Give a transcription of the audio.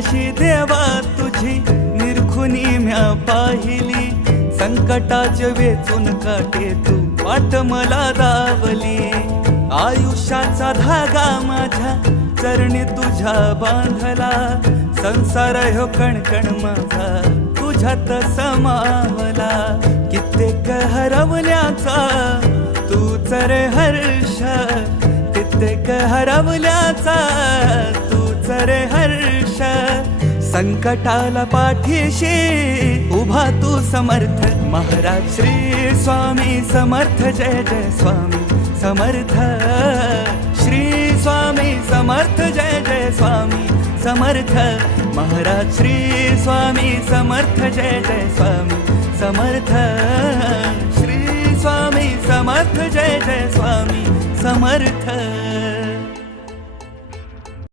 कशी देवा तुझी निरखुनी म्या पाहिली, संकटाचे वेचून काटे तू वाट मला दावली. आयुष्याचा धागा माझ्या चरणी तुझ्या बांधला, संसार ह्यो कणकण माझा तुझ्यात समावला. कित्येक हरवल्याचा तूच रे हर्ष, कित्येक हरवल्याचा तूच रे हर्ष. संकटाला पाठीशी उभा तू समर्थ, महाराज श्री स्वामी समर्थ. जय जय स्वामी समर्थ, श्री स्वामी समर्थ. जय जय स्वामी समर्थ, महाराज श्री स्वामी समर्थ. जय जय स्वामी समर्थ, श्री स्वामी समर्थ. जय जय स्वामी समर्थ.